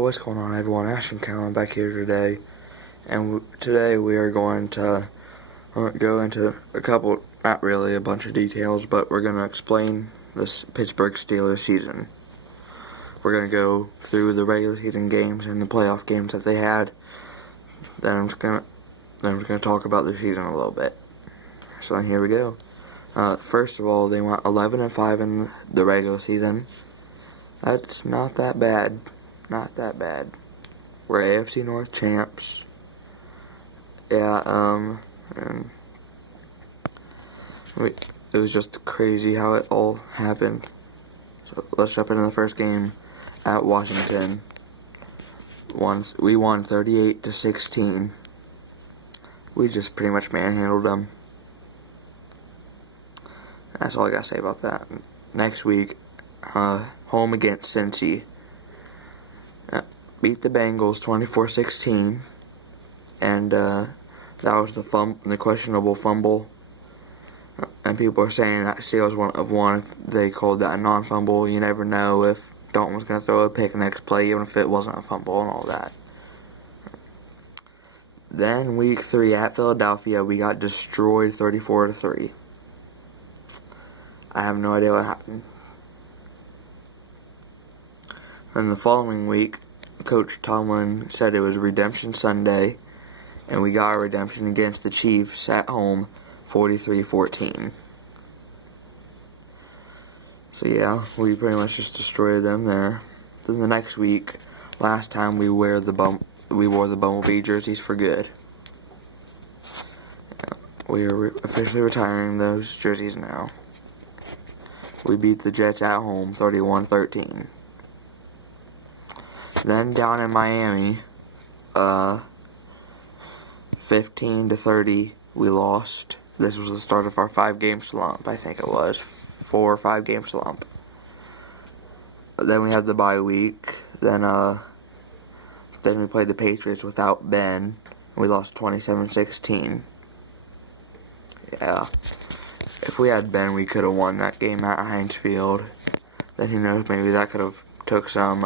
What's going on, everyone? Ashton Cowan back here today, and today we are going to go into a couple, not really a bunch of details, but we're going to explain this Pittsburgh Steelers season. We're going to go through the regular season games and the playoff games that they had. Then I'm just going to talk about their season a little bit. So here we go. First of all, they went 11-5 in the regular season. That's not that bad. Not that bad. We're AFC North champs. And it was just crazy how it all happened. So let's jump into the first game at Washington. We won 38-16. We just pretty much manhandled them. That's all I gotta say about that. Next week, home against Cincy. Beat the Bengals 24-16, and that was the questionable fumble. And people are saying that Steelers would have won if they called that a non-fumble. You never know if Dalton was going to throw a pick next play, even if it wasn't a fumble and all that. Then week 3 at Philadelphia, we got destroyed 34-3. I have no idea what happened. Then the following week, Coach Tomlin said it was Redemption Sunday, and we got our redemption against the Chiefs at home, 43-14. So yeah, we pretty much just destroyed them there. Then the next week, last time we wore the Bumblebee jerseys for good. We are officially retiring those jerseys now. We beat the Jets at home, 31-13. Then down in Miami, 15-30, we lost. This was the start of our 5-game slump, I think it was. 4 or 5 game slump. Then we had the bye week. Then we played the Patriots without Ben. We lost 27-16. Yeah. If we had Ben, we could have won that game at Heinz Field. Then who knows, maybe that could have took some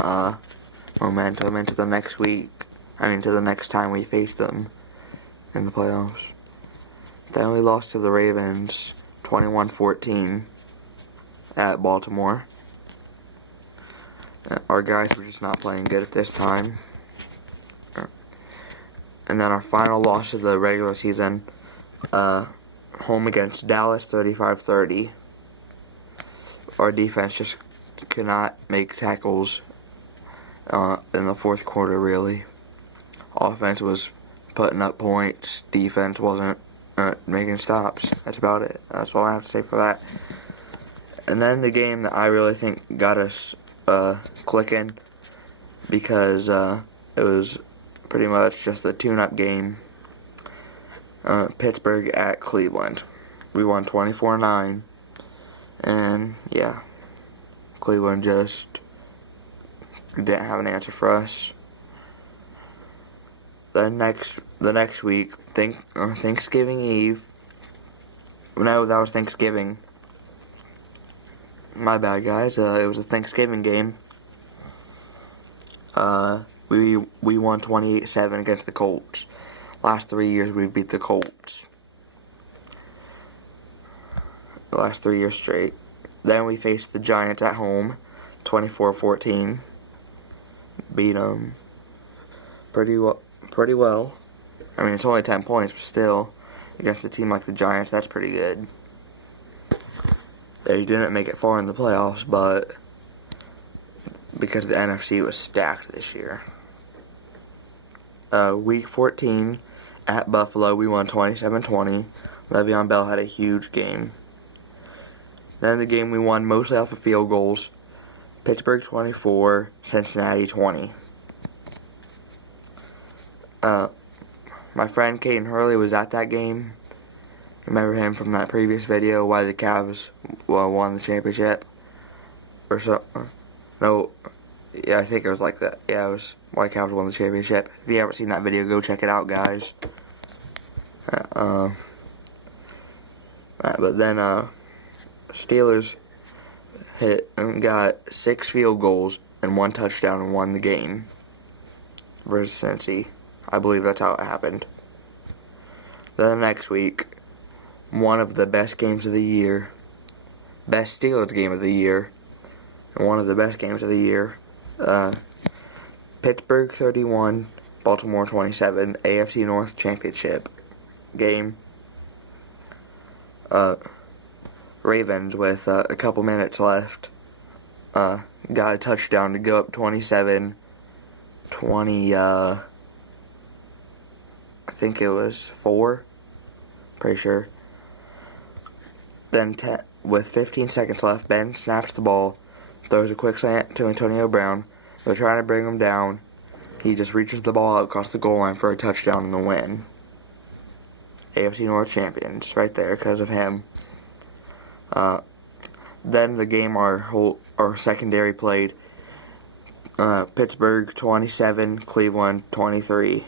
momentum into the next week. To the next time we faced them in the playoffs. Then we lost to the Ravens 21-14 at Baltimore. Our guys were just not playing good at this time. And then our final loss of the regular season, home against Dallas, 35-30. Our defense just could not make tackles in the fourth quarter, really. Offense was putting up points. Defense wasn't making stops. That's about it. That's all I have to say for that. And then the game that I really think got us clicking, because it was pretty much just a tune-up game. Pittsburgh at Cleveland. We won 24-9. And, yeah. Cleveland just didn't have an answer for us. The next week, Thanksgiving Eve. No, that was Thanksgiving. My bad, guys. It was a Thanksgiving game. We won 28-7 against the Colts. Last 3 years we've beat the Colts. The last 3 years straight. Then we faced the Giants at home, 24-14. Beat them pretty well. It's only 10 points, but still, against a team like the Giants, that's pretty good. They didn't make it far in the playoffs, but because the NFC was stacked this year. Week 14 at Buffalo, we won 27-20. Le'Veon Bell had a huge game. Then the game we won mostly off of field goals. Pittsburgh 24, Cincinnati 20. My friend Caden Hurley was at that game. Remember him from that previous video, why the Cavs won the championship? Or so? No, yeah, I think it was like that. Yeah, it was why the Cavs won the championship. If you haven't seen that video, go check it out, guys. But then Steelers hit and got 6 field goals and 1 touchdown and won the game. versus Cincy. I believe that's how it happened. Then the next week, one of the best games of the year, best Steelers game of the year, and one of the best games of the year, Pittsburgh 31, Baltimore 27, AFC North Championship game. Ravens with a couple minutes left got a touchdown to go up 27-20. I think it was 4. Pretty sure. Then with 15 seconds left, Ben snaps the ball, throws a quick slant to Antonio Brown. They're trying to bring him down. He just reaches the ball out across the goal line for a touchdown and the win. AFC North champions right there because of him. Then the game our secondary played. Pittsburgh 27, Cleveland 23.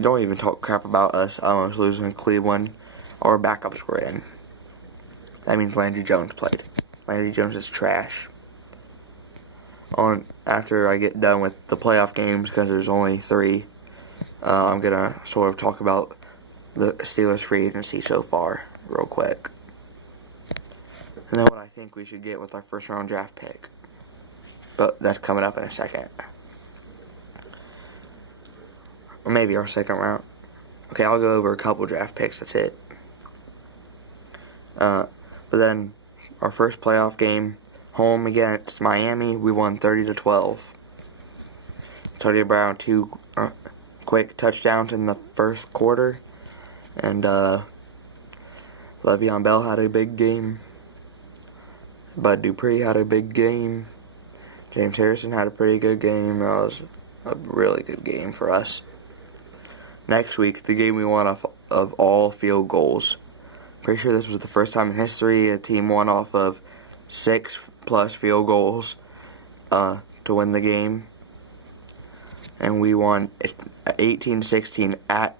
Don't even talk crap about us almost losing to Cleveland. Our backups were in. That means Landry Jones played. Landry Jones is trash. After I get done with the playoff games, because there's only 3, I'm going to sort of talk about the Steelers free agency so far, real quick. And then what I think we should get with our first round draft pick. But that's coming up in a second. Or maybe our second round. Okay, I'll go over a couple draft picks, that's it. But then, our first playoff game, home against Miami, we won 30-12. Antonio Brown 2 quick touchdowns in the first quarter. And Le'Veon Bell had a big game. Bud Dupree had a big game. James Harrison had a pretty good game. That was a really good game for us. Next week, the game we won of all field goals. Pretty sure this was the first time in history a team won off of 6+ field goals to win the game. And we won 18-16 at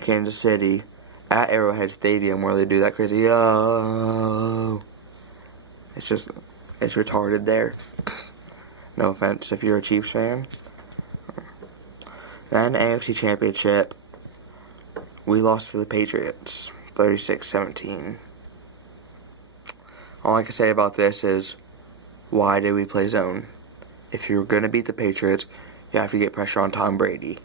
Kansas City at Arrowhead Stadium, where they do that crazy yo. It's retarded there. No offense if you're a Chiefs fan. Then AFC Championship, we lost to the Patriots 36-17. All I can say about this is, why did we play zone? If you're going to beat the Patriots, you have to get pressure on Tom Brady.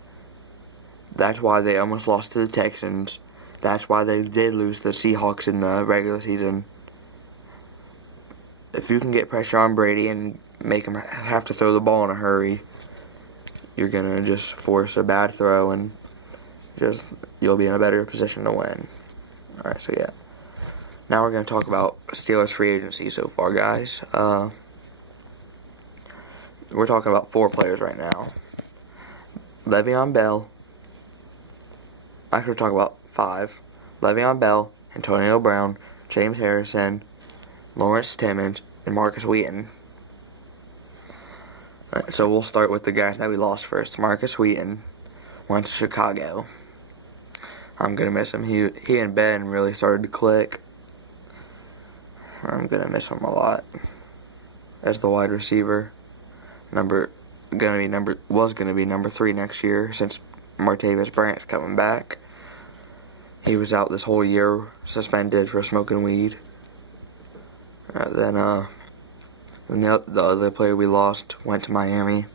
That's why they almost lost to the Texans. That's why they did lose to the Seahawks in the regular season. If you can get pressure on Brady and make him have to throw the ball in a hurry, you're going to just force a bad throw and you'll be in a better position to win. Alright, so yeah. Now we're going to talk about Steelers free agency so far, guys. We're talking about 4 players right now. Le'Veon Bell. Actually, we're talking about 5. Le'Veon Bell, Antonio Brown, James Harrison, Lawrence Timmons, and Marcus Wheaton. Alright, so we'll start with the guys that we lost first. Marcus Wheaton went to Chicago. I'm going to miss him. He and Ben really started to click. I'm going to miss him a lot as the wide receiver. Was going to be number 3 next year since Martavis Bryant's coming back. He was out this whole year, suspended for smoking weed. Then the other player we lost went to Miami,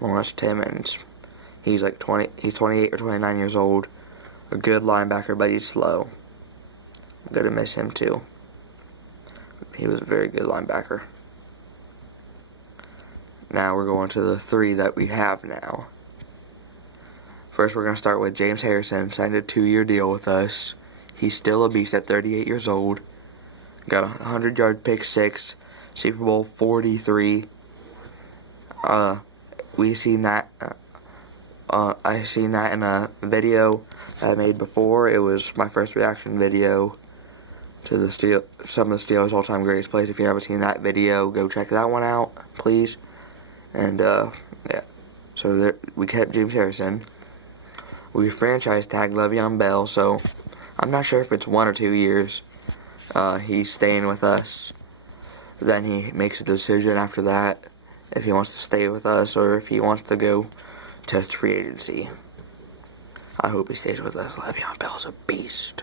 Lawrence Timmons. He's 28 or 29 years old. A good linebacker, but he's slow. I'm going to miss him too. He was a very good linebacker. Now we're going to the 3 that we have now. First, we're going to start with James Harrison. Signed a 2-year deal with us. He's still a beast at 38 years old. Got a 100-yard pick 6, Super Bowl 43. We seen that. I seen that in a video that I made before. It was my first reaction video to some of the Steelers all-time greatest plays. If you haven't seen that video, go check that one out, please. And yeah, so we kept James Harrison. We franchise tagged Le'Veon Bell, so I'm not sure if it's 1 or 2 years. He's staying with us. Then he makes a decision after that if he wants to stay with us or if he wants to go test free agency. I hope he stays with us. Le'Veon Bell's a beast.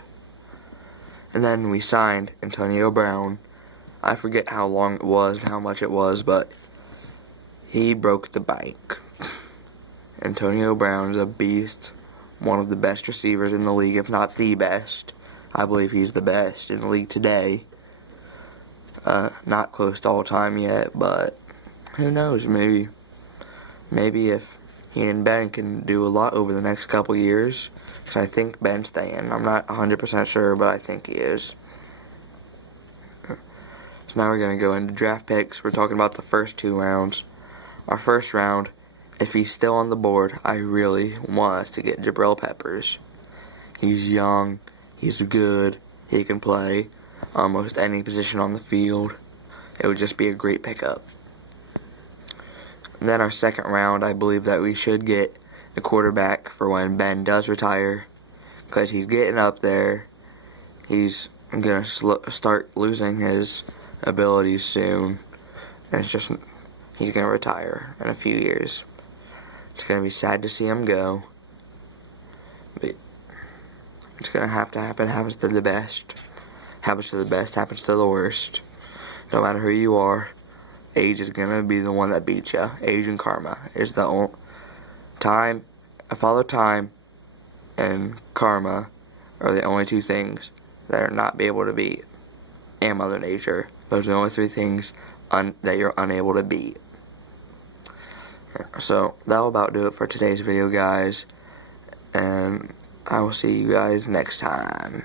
And then we signed Antonio Brown. I forget how long it was and how much it was, but he broke the bank. Antonio Brown is a beast. One of the best receivers in the league, if not the best. I believe he's the best in the league today. Not close to all time yet, but who knows? Maybe if he and Ben can do a lot over the next couple years, because I think Ben's staying. I'm not 100% sure, but I think he is. So now we're going to go into draft picks. We're talking about the first 2 rounds. Our first round, if he's still on the board, I really want us to get Jabril Peppers. He's young, he's good, he can play almost any position on the field. It would just be a great pickup. And then our second round, I believe that we should get a quarterback for when Ben does retire, because he's getting up there. He's going to start losing his abilities soon, and he's going to retire in a few years. It's going to be sad to see him go, but it's going to have to happen. Happens to the best. Happens to the best, happens to the worst. No matter who you are, age is going to be the one that beats you. Age and karma is the only time. Father Time and karma are the only 2 things that are not be able to beat. And Mother Nature. Those are the only 3 things that you're unable to beat. So that'll about do it for today's video, guys. And I will see you guys next time.